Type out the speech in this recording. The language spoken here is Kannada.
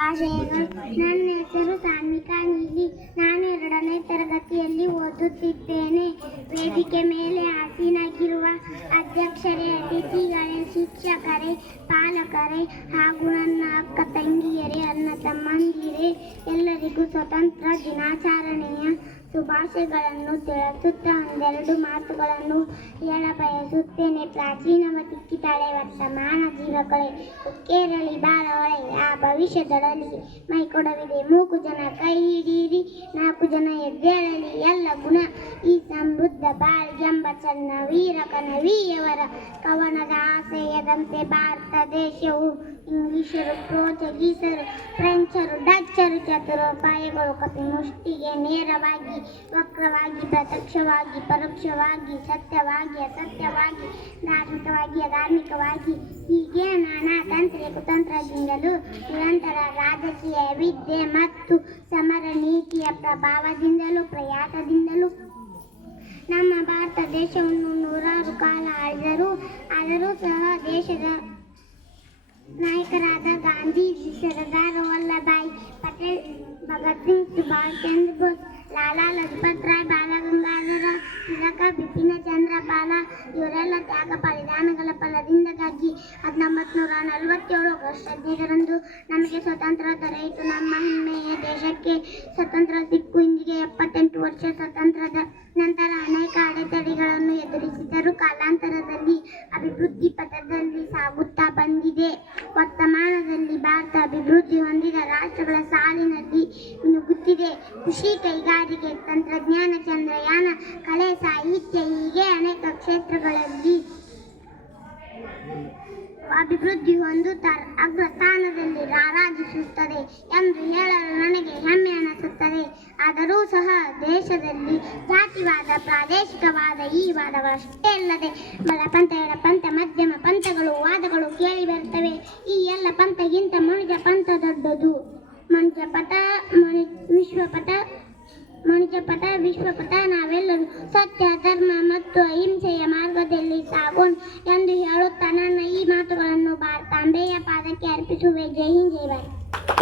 ನನ್ನ ಹೆಸರು ಸಾನ್ವಿಕಾ ನೀಲಿ. ನಾನು 2ನೇ ತರಗತಿಯಲ್ಲಿ ಓದುತ್ತಿದ್ದೇನೆ. ವೇದಿಕೆ ಮೇಲೆ ಆಸೀನಾಗಿರುವ ಅಧ್ಯಕ್ಷರೇ, ಅತಿಥಿಗಳೇ, ಶಿಕ್ಷಕರೇ, ಪಾಲಕರೇ ಹಾಗೂ ನನ್ನ ಅಕ್ಕ ತಂಗಿಯರೇ, ಅಣ್ಣ ತಮ್ಮಂದಿರೇ, ಎಲ್ಲರಿಗೂ ಸ್ವತಂತ್ರ ದಿನಾಚರಣೆಯ ಶುಭಾಶಯಗಳನ್ನು ತಿಳಿಸುತ್ತಾ ಒಂದೆರಡು ಮಾತುಗಳನ್ನು ಹೇಳ ಬಯಸುತ್ತೇನೆ. ಪ್ರಾಚೀನವ ತಿಕ್ಕಿತಾಳೆ ವರ್ತಮಾನ ಜೀವಕಳೆ, ಉಕ್ಕೇರಳಿ ಬಾರವಳೆ ಆ ಭವಿಷ್ಯದೊಡಲಿ. ಮೈಕೊಡವಿದೆ 3 ಜನ ಕೈ ಹಿಡೀರಿ, 4 ಜನ ಎದ್ದೇಳಲಿ ಎಲ್ಲ ಗುಣ ಈ ಸಮೃದ್ಧ ಬಾಳ್ಗೆಂಬ ಚನ್ನ ವೀರ ಕನವಿಯವರ ಕವನದ ಆಶಯದಂತೆ ಭಾರತ ದೇಶವು ಇಂಗ್ಲಿಷರು, ಪೋರ್ಚುಗೀಸರು, ಫ್ರೆಂಚರು, ಡಚ್ಚರು ಚತುರೋಪಾಯಗಳು ಕಪಿ ಮುಷ್ಟಿಗೆ ನೇರವಾಗಿ, ವಕ್ರವಾಗಿ, ಪ್ರತ್ಯಕ್ಷವಾಗಿ, ಪರೋಕ್ಷವಾಗಿ, ಸತ್ಯವಾಗಿ, ಅಸತ್ಯವಾಗಿ, ಧಾರ್ಮಿಕವಾಗಿ, ಅಧಾರ್ಮಿಕವಾಗಿ, ಹೀಗೆ ನಾನಾ ತಂತ್ರ ಕುತಂತ್ರದಿಂದಲೂ ನಿರಂತರ ರಾಜಕೀಯ ವಿದ್ಯೆ ಮತ್ತು ಸಮರ ನೀತಿಯ ಪ್ರಭಾವದಿಂದಲೂ ಪ್ರಯಾಸದಿಂದಲೂ ನಮ್ಮ ಭಾರತ ದೇಶವನ್ನು 100 ಕಾಲ ಆದರೂ ಸಹ ದೇಶದ ನಾಯಕರಾದ ಗಾಂಧೀಜಿ, ಸರ್ದಾರ್ ವಲ್ಲಭಾಯ್ ಪಟೇಲ್, ಭಗತ್ ಸಿಂಗ್, ಸುಭಾಷ್ ಚಂದ್ರ ಬೋಸ್, ಲಾಲಾ ಲಜಪತ್ ರಾಯ್, ಬಾಲ ಗಂಗಾಧರ ತಿಲಕ, ಬಿಪಿನ ಚಂದ್ರ ಪಾಲ ಇವರೆಲ್ಲ ತ್ಯಾಗ ಬಲಿದಾನಗಳ ಫಲದಿಂದಾಗಿ 1947 ಆಗಸ್ಟ್ 15ರಂದು ನಮಗೆ ಸ್ವಾತಂತ್ರ್ಯ ದೊರೆಯಿತು. ನಮ್ಮ ಹೆಮ್ಮೆಯ ದೇಶಕ್ಕೆ ಸ್ವಾತಂತ್ರ್ಯ ಸಿಕ್ಕು. ಇಂದಿಗೆ 78 ವರ್ಷ ಸ್ವಾತಂತ್ರ್ಯದ ನಂತರ ಅನೇಕ ಅಡೆತಡೆಗಳನ್ನು ಎದುರಿಸಿದರೂ ಕಾಲಾಂತರದಲ್ಲಿ ಅಭಿವೃದ್ಧಿ ಪಥದಲ್ಲಿ ಸಾಗುತ್ತಾ ಬಂದಿದೆ. ವರ್ತಮಾನದಲ್ಲಿ ಭಾರತ ಅಭಿವೃದ್ಧಿ ಹೊಂದಿದ ರಾಷ್ಟ್ರಗಳ ಸಾಲಿನಲ್ಲಿ ನುಗ್ಗುತ್ತಿದೆ. ಕೃಷಿ, ಕೈಗಾರಿಕೆ, ತಂತ್ರಜ್ಞಾನ, ಚಂದ್ರಯಾನ, ಕಲೆ, ಸಾಹಿತ್ಯ ಹೀಗೆ ಅನೇಕ ಕ್ಷೇತ್ರಗಳಲ್ಲಿ ಅಭಿವೃದ್ಧಿ ಹೊಂದುತ್ತಾ ಅಗ್ರಸ್ಥಾನದಲ್ಲಿ ರಾರಾಜಿಸುತ್ತದೆ ಎಂದು ಹೇಳಲು ನನಗೆ ಹೆಮ್ಮೆ ಅನಿಸುತ್ತದೆ. ಆದರೂ ಸಹ ದೇಶದಲ್ಲಿ ಜಾತಿವಾದ, ಪ್ರಾದೇಶಿಕವಾದ ಈ ವಾದಗಳಷ್ಟೇ ಅಲ್ಲದೆ ಬಲಪಂಥ, ಎಡಪಂಥ, ಮಧ್ಯಮ ಪಂಥಗಳು ವಾದಗಳು ಕೇಳಿ ಬರುತ್ತವೆ. ಈ ಎಲ್ಲ ಪಂಥಗಿಂತ ಮನುಜ ಪಂಥ ದೊಡ್ಡದು. ಮನುಜಪಥ ವಿಶ್ವಪಥ. ನಾವೆಲ್ಲರೂ ಸತ್ಯ, ಧರ್ಮ ಮತ್ತು ಅಹಿಂಸೆಯ ಮಾರ್ಗದಲ್ಲಿ ಸಾಗೋಣ ಎಂದು ಹೇಳುತ್ತಾ ನನ್ನ ಈ ಮಾತುಗಳನ್ನು ಭಾರತಾಂಬೆಯ ಪಾದಕ್ಕೆ ಅರ್ಪಿಸುವೆ. ಜೈ ಹಿಂದ್, ಜೈ ಭಾರತ್.